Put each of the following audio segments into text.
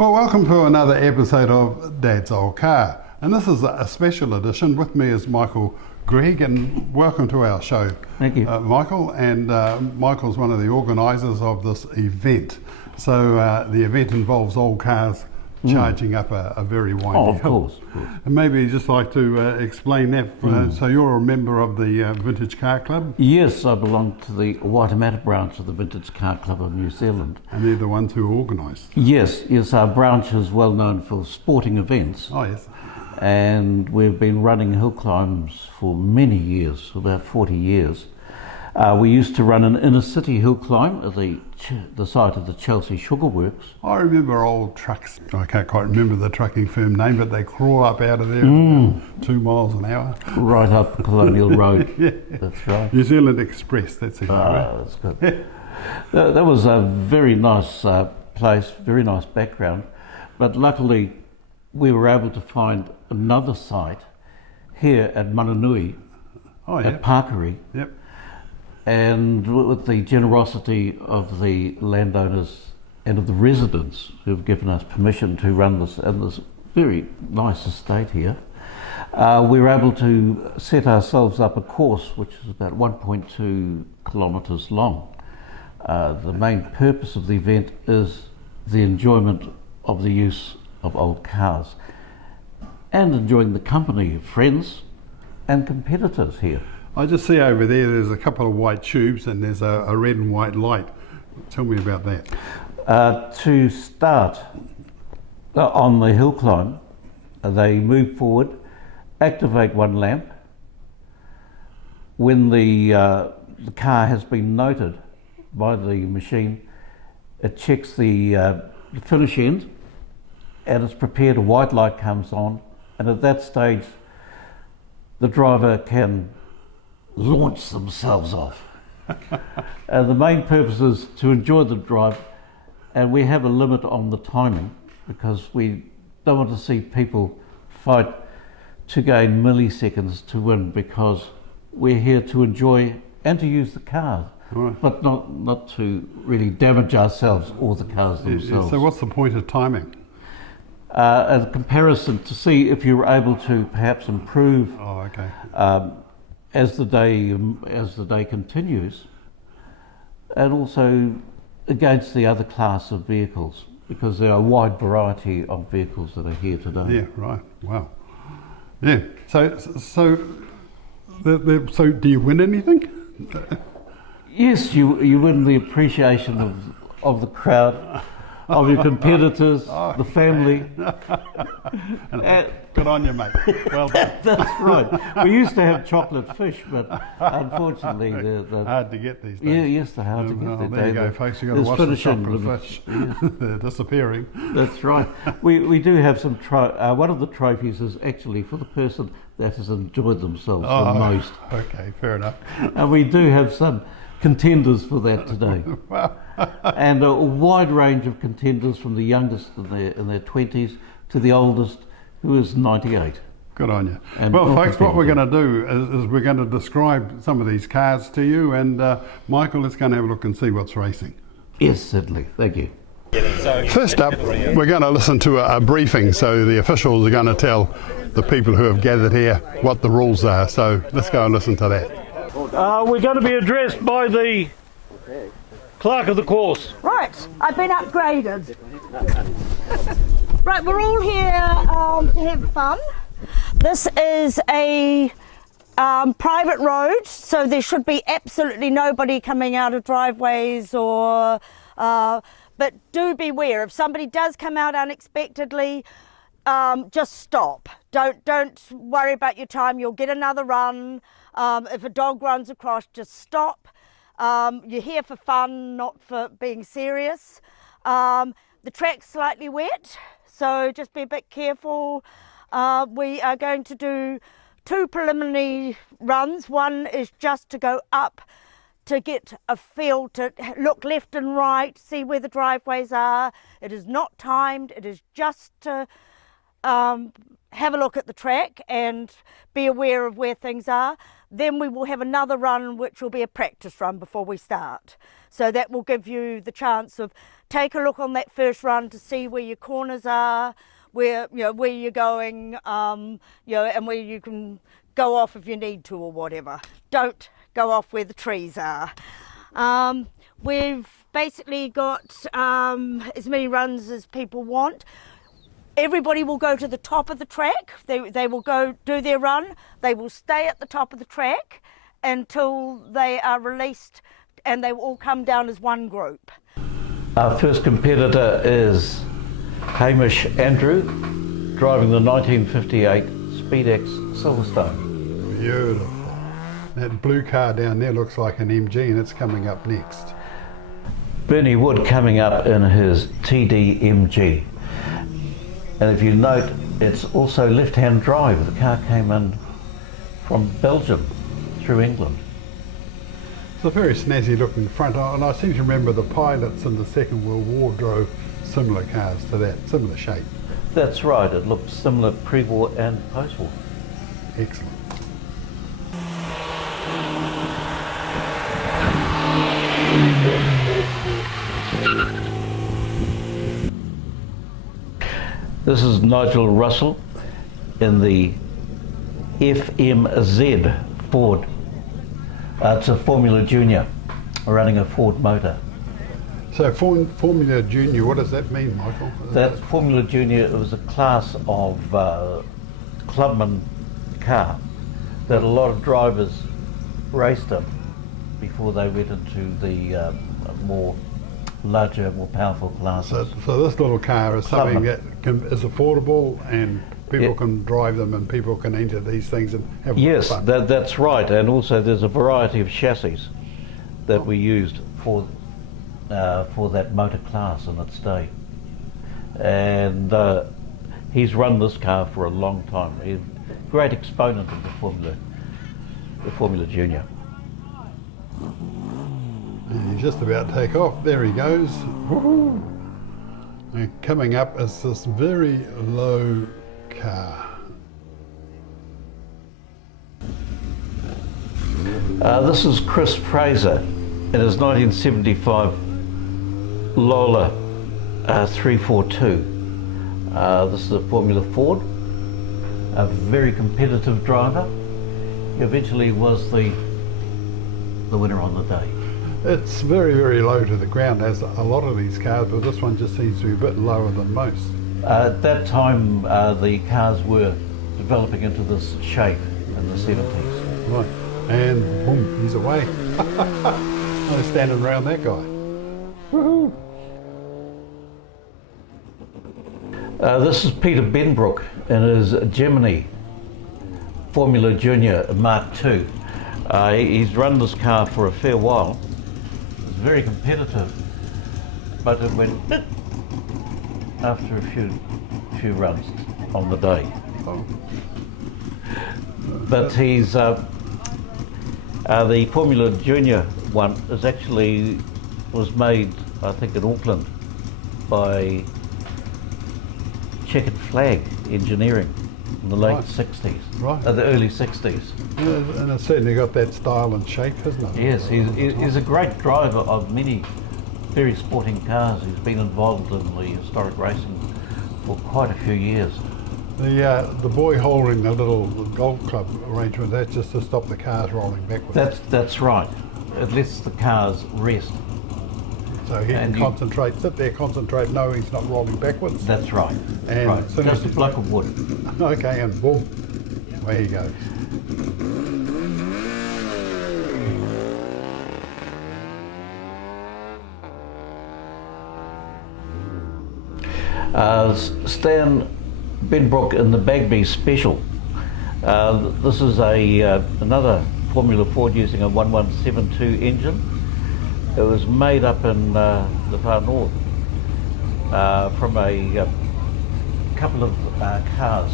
Well, welcome to another episode of Dad's Old Car. And this is a special edition. With me is Michael Gregg, and welcome to our show. Thank you. Michael. And Michael's one of the organisers of this event. So the event involves old cars charging up a very windy hill. Of course. And maybe you'd just like to explain that. So you're a member of the Vintage Car Club? Yes, I belong to the Waitemata branch of the Vintage Car Club of New Zealand. And they're the ones who organise? Yes, our branch is well known for sporting events. Oh, yes. And we've been running hill climbs for many years, about 40 years. We used to run an inner city hill climb at the site of the Chelsea Sugar Works. I remember old trucks. I can't quite remember the trucking firm name, but they crawl up out of there 2 miles an hour. Right up Colonial Road. Yeah. That's right. New Zealand Express, that's it. That's good. That was a very nice place, very nice background. But luckily, we were able to find another site here at Mananui, at Pakari. Yep. And with the generosity of the landowners and of the residents who've given us permission to run this in this very nice estate here, we were able to set ourselves up a course which is about 1.2 kilometres long. The main purpose of the event is the enjoyment of the use of old cars and enjoying the company of friends and competitors here. I just see over there's a couple of white tubes and there's a red and white light. Tell me about that. To start on the hill climb, they move forward, activate one lamp. When the car has been noted by the machine, it checks the finish end and it's prepared, a white light comes on, and at that stage the driver can launch themselves off. And the main purpose is to enjoy the drive, and we have a limit on the timing because we don't want to see people fight to gain milliseconds to win, because we're here to enjoy and to use the cars, but not to really damage ourselves or the cars themselves. So what's the point of timing? A comparison to see if you're able to perhaps improve as the day continues, and also against the other class of vehicles, because there are a wide variety of vehicles that are here today. Yeah, right. Wow. Yeah. So do you win anything? Yes, you win the appreciation of the crowd, of your competitors, the family. Good on you, mate. Well done. That's right. We used to have chocolate fish, but unfortunately they're hard to get these days. Yeah, yes, they're hard to get. There you go, folks. You've got to watch the chocolate fish. Yes. They're disappearing. That's right. We do have some. One of the trophies is actually for the person that has enjoyed themselves the most. Okay, fair enough. And we do have some contenders for that today. Wow. And a wide range of contenders, from the youngest in their 20s to the oldest, who is 98. Good on you. And well, folks, what we're going to do is we're going to describe some of these cars to you, and Michael is going to have a look and see what's racing. Yes, certainly. Thank you. First up, we're going to listen to a briefing. So the officials are going to tell the people who have gathered here what the rules are. So let's go and listen to that. We're going to be addressed by the clerk of the course. Right, I've been upgraded. Right, we're all here to have fun. This is a private road, so there should be absolutely nobody coming out of driveways or... but do beware, if somebody does come out unexpectedly, just stop. Don't worry about your time, you'll get another run. If a dog runs across, just stop. You're here for fun, not for being serious. The track's slightly wet, so just be a bit careful. We are going to do 2 preliminary runs. One is just to go up to get a feel, to look left and right, see where the driveways are. It is not timed, it is just to have a look at the track and be aware of where things are. Then we will have another run, which will be a practice run before we start. So that will give you the chance of take a look on that first run to see where your corners are, where you're going, and where you can go off if you need to or whatever. Don't go off where the trees are. We've basically got as many runs as people want. Everybody will go to the top of the track. They will go do their run. They will stay at the top of the track until they are released, and they will all come down as one group. Our first competitor is Hamish Andrew, driving the 1958 Speedex Silverstone. Beautiful. That blue car down there looks like an MG, and it's coming up next. Bernie Wood coming up in his TD-MG. And if you note, it's also left-hand drive. The car came in from Belgium through England. It's a very snazzy looking front, and I seem to remember the pilots in the Second World War drove similar cars to that, similar shape. That's right, it looked similar pre-war and post-war. Excellent. This is Nigel Russell in the FMZ Ford. It's a Formula Junior running a Ford motor. So Formula Junior, what does that mean, Michael? That Formula Junior, it was a class of clubman car that a lot of drivers raced in before they went into the more larger, more powerful classes. So this little car is something Clubman. that is affordable, and people can drive them, and people can enter these things and have Yes, fun. that's right, and also there's a variety of chassis that we used for that motor class in its day. And he's run this car for a long time. He's a great exponent of the Formula Junior. And he's just about to take off. There he goes. Woo-hoo. And coming up is this very low car. This is Chris Fraser in his 1975 Lola 342. This is a Formula Ford, a very competitive driver. He eventually was the winner on the day. It's very, very low to the ground, as a lot of these cars, but this one just seems to be a bit lower than most. At that time, the cars were developing into this shape in the 70s. Right. And boom, he's away. I'm standing around that guy. Woohoo! This is Peter Benbrook in his Gemini Formula Junior Mark II. He's run this car for a fair while. It's very competitive, but it went after a few runs on the day. Oh. But he's the Formula Junior one was made, I think, in Auckland by Checkered Flag Engineering in the late Right. 60s, Right. the early 60s. Yeah, and it's certainly got that style and shape, hasn't it? Yes, he's a great driver of many very sporting cars. He's been involved in the historic racing for quite a few years. The boy holding the little golf club arrangement, that's just to stop the cars rolling backwards. That's right. It lets the cars rest. So he and can you- concentrate, sit there, concentrate, know he's not rolling backwards. That's right. And right. as soon as Just a you- block of wood. Okay, and boom, away he goes. Stan Benbrook in the Bagby Special. This is another Formula Ford using a 1172 engine. It was made up in the far north from a couple of cars.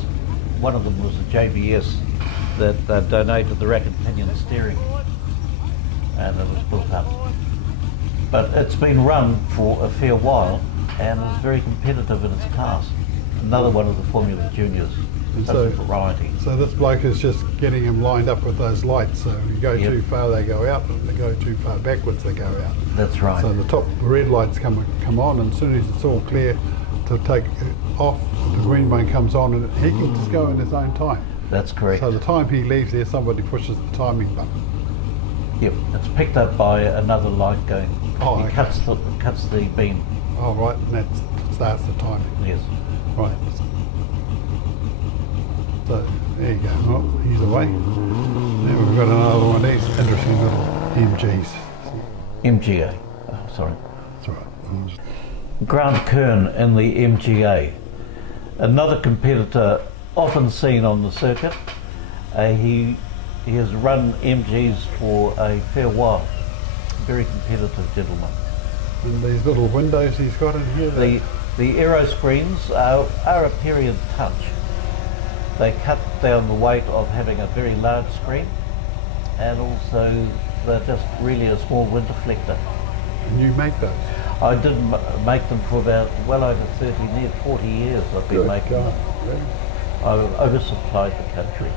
One of them was a JBS that donated the rack and pinion steering, and it was built up. But it's been run for a fair while and is very competitive in its class. Another one of the Formula Juniors. And such a variety. So this bloke is just getting him lined up with those lights. So you go Yep. too far, they go out, and they go too far backwards, they go out. That's right. So the top red lights come on, and as soon as it's all clear to take it off, the green one comes on, and he can just go in his own time. That's correct. So the time he leaves there, somebody pushes the timing button. Yep, it's picked up by another light going. Oh, He okay. cuts the beam. Oh, right, and that starts the timing. Yes. Right. So there you go. Oh, he's away. Now we've got another one of these interesting little MGs. MGA. Oh, sorry. That's all right. Grant Kern in the MGA. Another competitor often seen on the circuit. He has run MGs for a fair while. Very competitive gentleman. And these little windows he's got in here. The aero screens are a period touch. They cut down the weight of having a very large screen, and also they're just really a small wind deflector. And you make those. I did make them for about well over 30, near 40 years I've been making them. Really? I've oversupplied the country.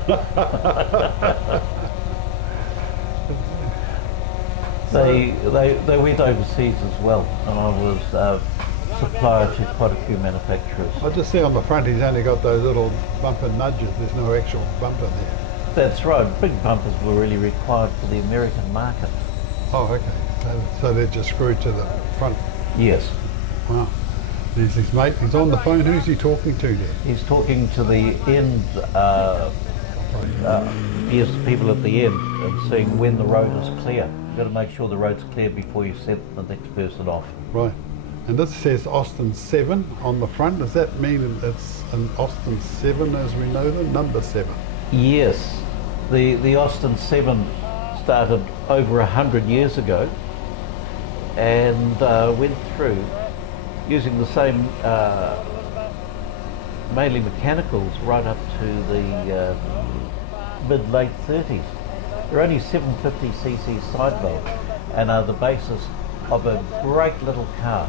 They went overseas as well, and I was supplier to quite a few manufacturers. I just see on the front he's only got those little bumper nudges. There's no actual bumper there. That's right, big bumpers were really required for the American market. Oh, okay. So they're just screwed to the front. Yes, Wow. There's his mate. He's on the phone. Who's he talking to there? he's talking to the end, yes, people at the end, and seeing when the road is clear. You've got to make sure the road's clear before you send the next person off. Right. And this says Austin 7 on the front. Does that mean it's an Austin 7 as we know them? Number 7? Yes, the Austin 7 started over 100 years ago and went through using the same mainly mechanicals right up to the mid-late 30s. They're only 750cc side valve and are the basis of a great little car.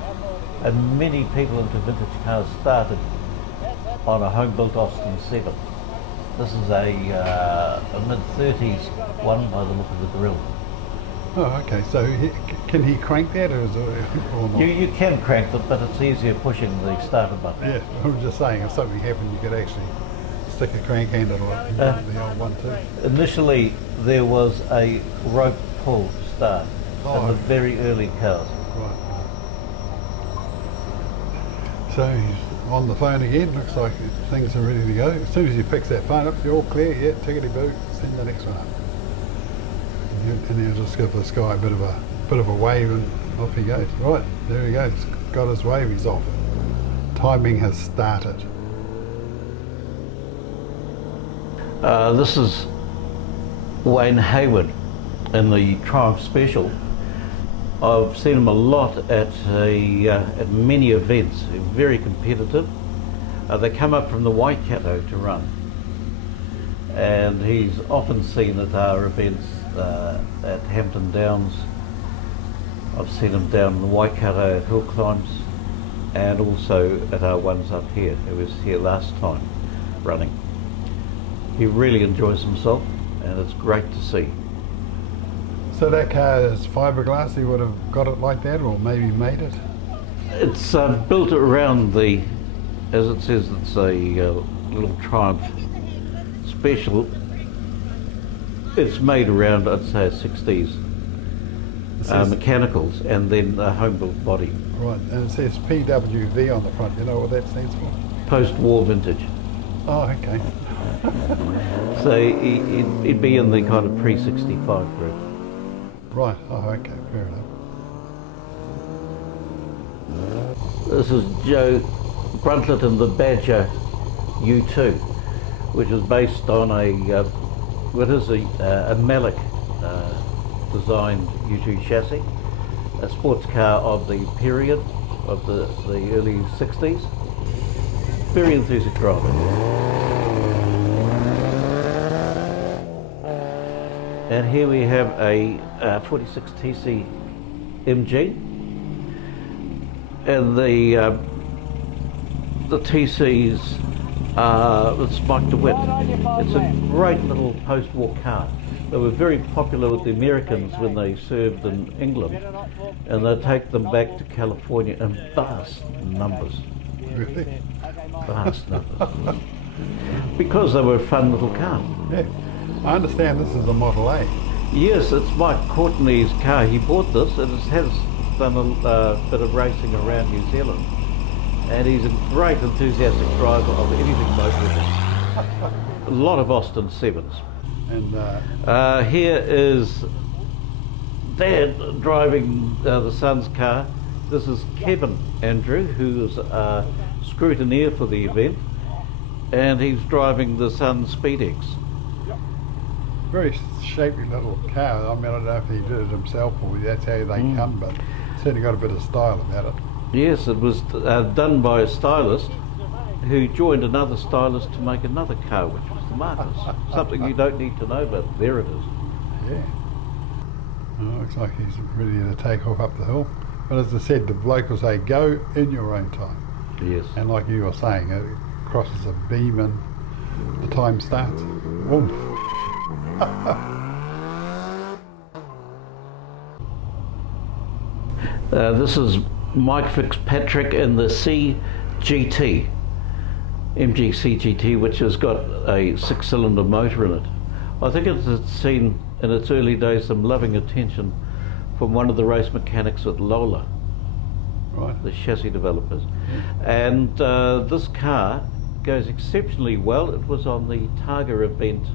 And many people into vintage cars started on a home-built Austin 7. This is a mid-30s one by the look of the grill. Oh, okay. So can he crank that or not? You can crank it, but it's easier pushing the starter button. Yeah, I'm just saying if something happened you could actually stick a crank handle on the old one too. Initially, there was a rope pull start in the very early cars. Right. So he's on the phone again. Looks like things are ready to go. As soon as he picks that phone up, you're all clear. Yeah, tickety-boo. Send the next one up. And he'll just give this guy a bit of a wave, and off he goes. Right, there he goes. Got his wave. He's off. Timing has started. This is Wayne Hayward in the Triumph Special. I've seen him a lot at many events. They're very competitive. They come up from the Waikato to run, and he's often seen at our events at Hampton Downs. I've seen him down in the Waikato at Hill Climbs, and also at our ones up here. He was here last time running. He really enjoys himself, and it's great to see. So that car is fiberglass. He would have got it like that, or maybe made it. It's built around the, as it says, it's a little Triumph Special. It's made around, I'd say, a 60s mechanicals, and then a home-built body. Right, and it says PWV on the front. You know what that stands for? Post-war vintage. Oh, okay. So he'd be in the kind of pre-65 group. Right. Oh, okay. Fair enough. This is Joe Bruntlett and the Badger U2, which is based on a Malik designed U2 chassis, a sports car of the period of the early 60s. Very enthusiastic driver. And here we have a 46TC MG, and the TC's It's Mike DeWitt. It's a great little post-war car. They were very popular with the Americans when they served in England, and they take them back to California in vast numbers. Really? Vast numbers. Because they were a fun little car. Yeah. I understand this is a Model A. Yes, it's Mike Courtney's car. He bought this and it has done a bit of racing around New Zealand. And he's a great enthusiastic driver of anything motorism. A lot of Austin 7s. And Here is Dad driving the son's car. This is Kevin Andrew, who is a scrutineer for the event, and he's driving the son's SpeedX. very shapely little car. I mean, I don't know if he did it himself or that's how they come, but certainly got a bit of style about it. Yes, it was done by a stylist who joined another stylist to make another car, which was the Marcus. Something you don't need to know, but there it is. Yeah. Well, looks like he's ready to take off up the hill. But as I said, the bloke will say, go in your own time. Yes. And like you were saying, it crosses a beam and the time starts. Oomph. This is Mike Fitzpatrick in the CGT, MG CGT, which has got a 6-cylinder motor in it. I think it's seen in its early days some loving attention from one of the race mechanics at Lola, Right. the chassis developers. And this car goes exceptionally well. It was on the Targa event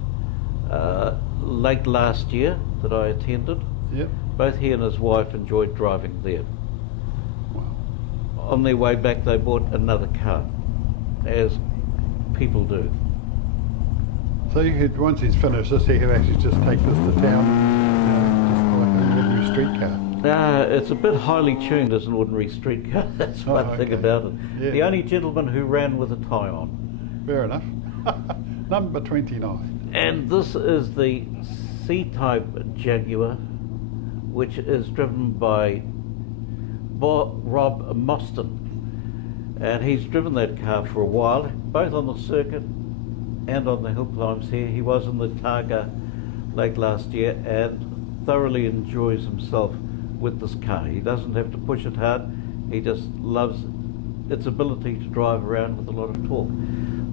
late last year that I attended. Yep. Both he and his wife enjoyed driving there. Wow. On their way back, they bought another car, as people do. So you could, once he's finished this, he could actually just take this to town, just like an ordinary street car. It's a bit highly tuned as an ordinary street car. That's one thing okay. about it. Yeah. The only gentleman who ran with a tie on. Fair enough. Number 29. And this is the C-Type Jaguar, which is driven by Rob Mostyn. And he's driven that car for a while, both on the circuit and on the hill climbs here. He was in the Targa late last year and thoroughly enjoys himself with this car. He doesn't have to push it hard. He just loves its ability to drive around with a lot of torque.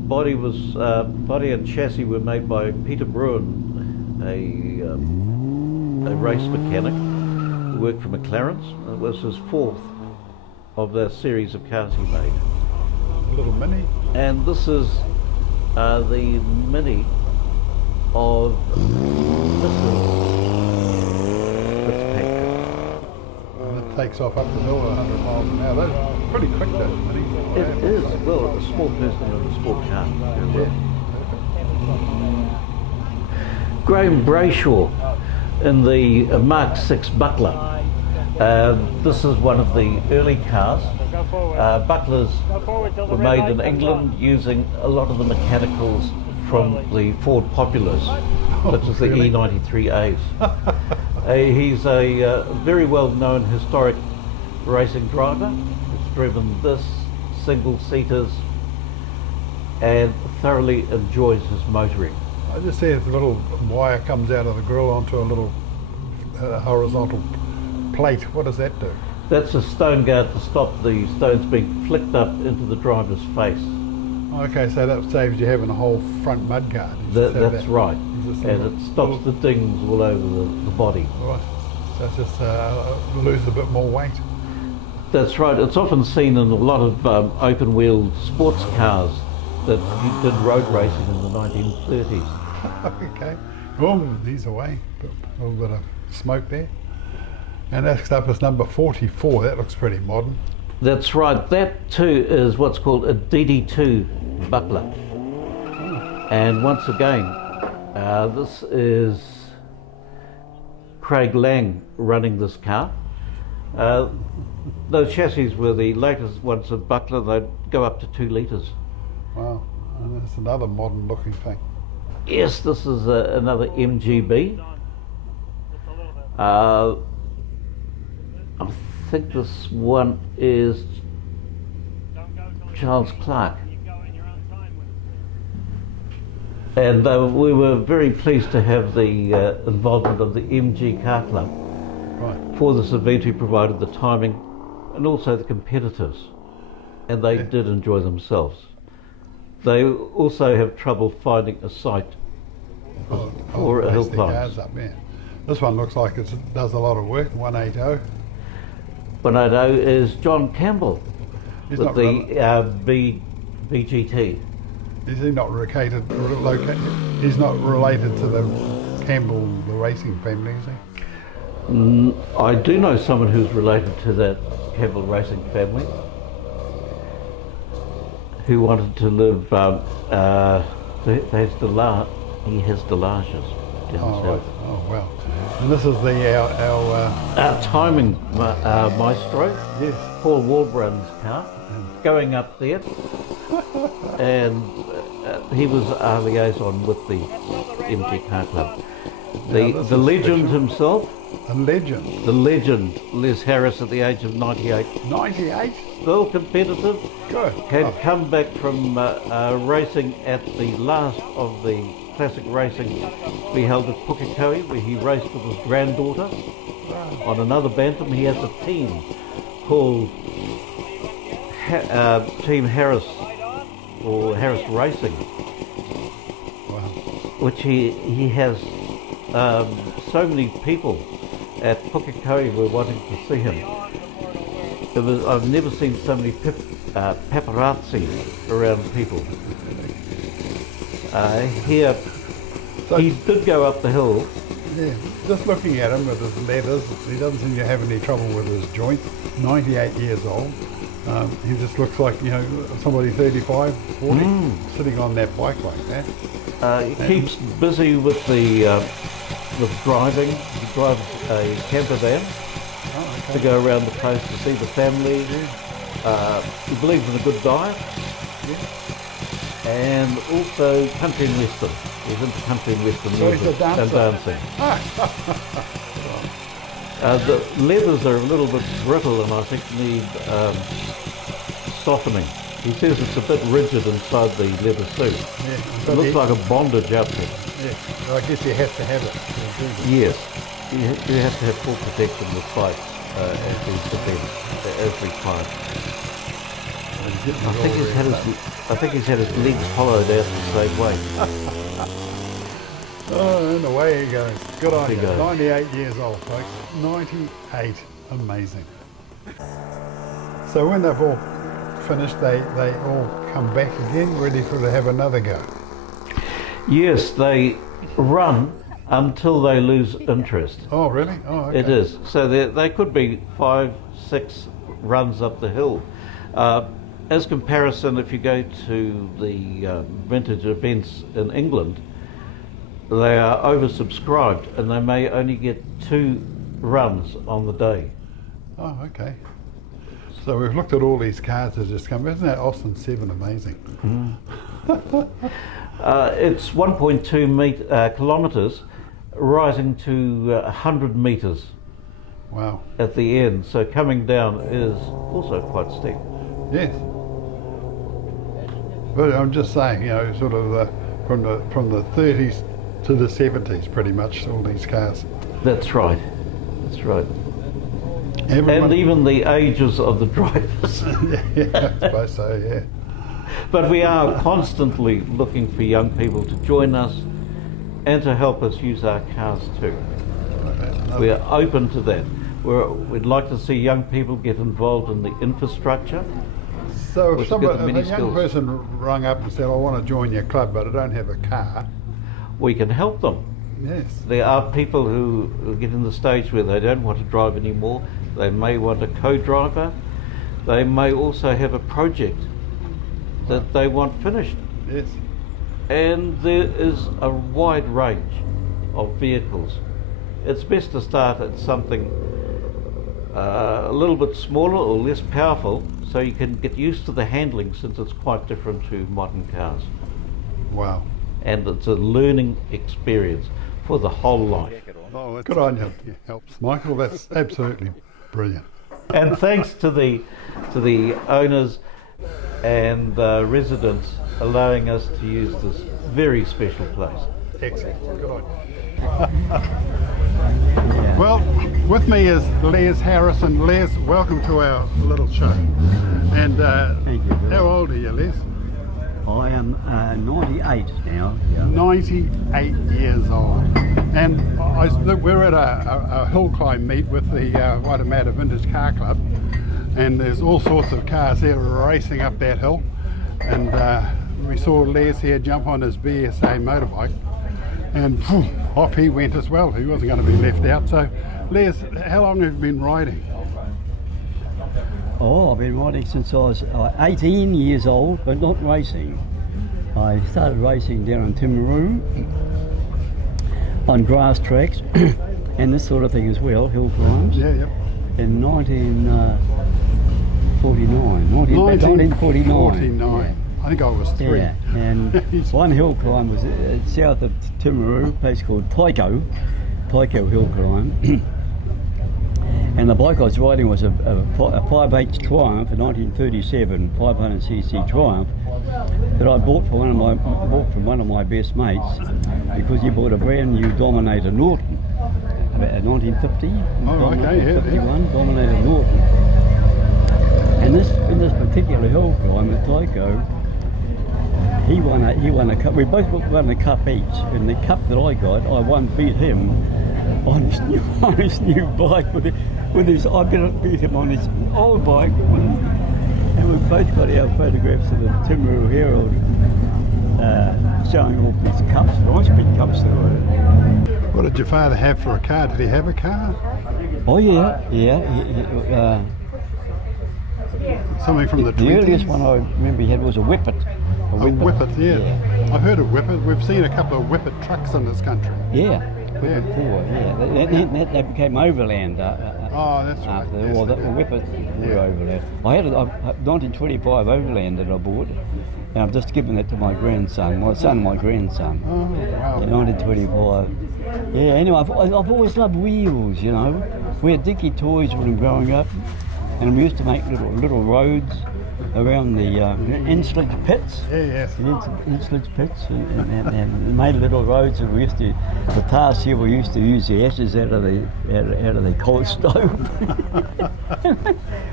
Body and chassis were made by Peter Bruin, a race mechanic who worked for McLaren's. It was his fourth of the series of cars he made. A little Mini. And this is the Mini of Mrs. Fitzpatrick. And it takes off up the hill at 100 miles an hour. That's pretty quick, those Minis. It is, well, a small person in a small car. Graham Brayshaw in the Mark 6 Buckler. This is one of the early cars. Bucklers were made in England using a lot of the mechanicals from the Ford Populars, such as the really? E93As. He's a very well-known historic racing driver. He's driven this, single-seaters, and thoroughly enjoys his motoring. I just see if the little wire comes out of the grill onto a little horizontal plate. What does that do? That's a stone guard to stop the stones being flicked up into the driver's face. Okay, so that saves you having a whole front mud guard. That's right. You just And sort of- it stops the dings all over the body. Right. So it's just lose a bit more weight. That's right. It's often seen in a lot of open-wheel sports cars that did road racing in the 1930s. Okay. Boom, he's away. A little bit of smoke there. And next up is number 44. That looks pretty modern. That's right. That too is what's called a DD2 Buckler. And once again, this is Craig Lang running this car. Those chassis were the latest ones of Buckler. They'd go up to 2 litres. Wow. And that's another modern looking thing. Yes, this is another MGB. I think this one is Charles Clark. And we were very pleased to have the involvement of the MG Car Club Right. for this event, who provided the timing and also the competitors. And they did enjoy themselves. They also have trouble finding a site for a hill race the climb. cars up there. This one looks like it does a lot of work. 180. Bonodo is John Campbell He's with not the BGT. Is he not located? He's not related to the Campbell, the racing family, is he? I do know someone who's related to that Campbell racing family, who wanted to live. He has Delages down Oh, right. south. Oh, well. And this is our Timing maestro, yes. Paul Warbrand's car, going up there, and he was our liaison with the MG Car Club. this The is legend special. himself, A legend. the legend Les Harris, at the age of 98, 98? still competitive, Good. had come back from racing at the last of the classic racing we held at Pukekohe, where he raced with his granddaughter on another bantam. He has a team called Team Harris, or Harris Racing, Wow. which he has so many people at Pukekohe were wanting to see him. I've never seen so many paparazzi around people. Here, So- he did go up the hill. Yeah, just looking at him with his leathers, he doesn't seem to have any trouble with his joints. 98 years old. He just looks like, somebody 35, 40, sitting on that bike like that. He keeps busy with with driving. He drives a camper van Oh, to okay. go around the coast to see the family. He believes in a good diet, and also country and western. He's into country and western So he's music a and dancer. dancing. The leathers are a little bit brittle and I think need softening. He says it's a bit rigid inside the leather suit. Yeah, It but looks like a bondage outfit. I guess you have to have it. Yes, you have to have full protection with bikes as we climb. I think he's had his legs hollowed out the same way. Oh, and away he goes. Good on Off he you. goes. 98 years old, folks. 98. Amazing. So when they've all finished, they all come back again, ready to have another go. Yes, they run until they lose interest. Oh, really? Oh, okay. It is. So they could be 5, 6 runs up the hill. As comparison, if you go to the vintage events in England, they are oversubscribed and they may only get 2 runs on the day. Oh, okay. So we've looked at all these cars that just come. Isn't that Austin 7 amazing? It's 1.2 kilometres, rising to 100 metres Wow. at the end. So coming down is also quite steep. Yes. But I'm just saying, sort of from the 30s to the 70s, pretty much, all these cars. That's right. That's right. Everyone, And even the ages of the drivers. yeah, I suppose so, yeah. But we are constantly looking for young people to join us and to help us use our cars too. We are open to that. We'd like to see young people get involved in the infrastructure. So Which if will get somebody, them if a many young skills. person rung up and said, I want to join your club, but I don't have a car, We can help them. yes. There are people who get in the stage where they don't want to drive anymore. They may want a co-driver. They may also have a project that they want finished. Yes. And there is a wide range of vehicles. It's best to start at something a little bit smaller or less powerful so you can get used to the handling, since it's quite different to modern cars. Wow. And it's a learning experience for the whole life. Good on you. It helps. Michael, that's absolutely brilliant. And thanks to the owners and residents allowing us to use this very special place. Excellent. Good on you. Well, with me is Les Harrison. Les, welcome to our little show. And Thank you, Bill. how old are you, Les? I am 98 now. Yeah. 98 years old. And we're at a hill climb meet with the Waitemata Vintage Car Club, and there's all sorts of cars here racing up that hill. And we saw Les here jump on his BSA motorbike, and phew, off he went as well. He wasn't going to be left out. So, Les, how long have you been riding? Oh, I've been riding since I was 18 years old, but not racing. I started racing down in Timaru on grass tracks and this sort of thing as well, hill climbs, Yeah, yep. in 1949. I think I was 3. Yeah, and one hill climb was south of Timaru, a place called Taiko Hill Climb. And the bike I was riding was a 5/8 Triumph, a 1937 500cc Triumph that I bought from one of my best mates, because he bought a brand new Dominator Norton, about 1950. Oh, okay, yeah, 51 Dominator Norton. And in this particular hill climb at Taiko, he won a cup. We both won a cup each, and the cup that I got, I beat him on his new bike with his. I beat him on his old bike, and we both got our photographs of the Timaru Herald showing all these cups, nice big cups that were. What did your father have for a car? Did he have a car? Oh yeah. Something from the 20s? The earliest one I remember he had was a Whippet. A Whippet, yeah. I've heard of Whippet. We've seen a couple of Whippet trucks in this country. Yeah. Yeah. They became Overland Oh, that's right. after. Yes, Well, the they did. Whippets were Overland. I had a 1925 Overland that I bought, and I've just given it to my grandson. My grandson. Oh, wow. Yeah, 1925. Yeah. Anyway, I've always loved wheels. You know, we had Dickie toys when we were growing up, and we used to make little roads around the Inslage pits. Yeah, yes. Inslage pits, and made little roads. And we used to, the tar seal, we used to use the ashes out of the coal stove.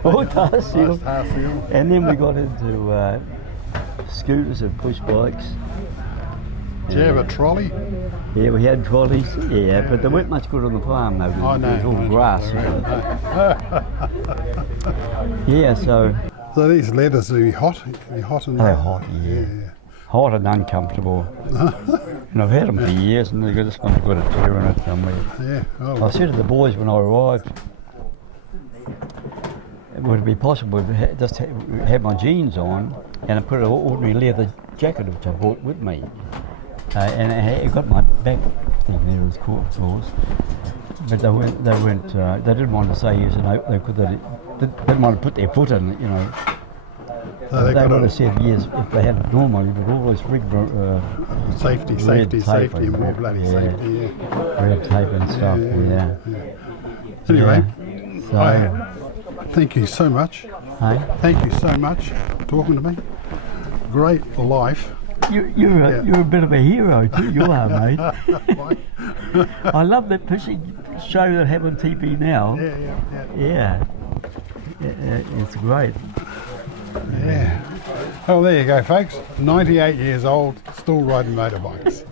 All tar seal. Nice tar seal. And then we got into scooters and push bikes. Did you have a trolley? Yeah, we had trolleys. Yeah, but they weren't much good on the farm though. Oh, no. It was all no, grass. no. Yeah, so So these leathers are hot? They're hot and they're hot. Yeah. Hot and uncomfortable. And I've had them for years, and they've just got a tear in it somewhere. Yeah. I Oh, said to the boys when I arrived, would it be possible to just have my jeans on and I put an ordinary leather jacket which I brought with me, and I got my back thing there, of course, but they didn't want to say yes, and they didn't want to put their foot in it, you know. so They got would a have said yes if they had it normally, but all this red safety, tape and more and bloody yeah. safety, yeah. red tape and stuff, yeah. Anyway, So, thank you so much. hey? Thank you so much for talking to me. Great life. You're a bit of a hero too, you are, mate. I love that fishing show that happened on TV now. Yeah. It's great. Yeah. Well, there you go, folks. 98 years old, still riding motorbikes.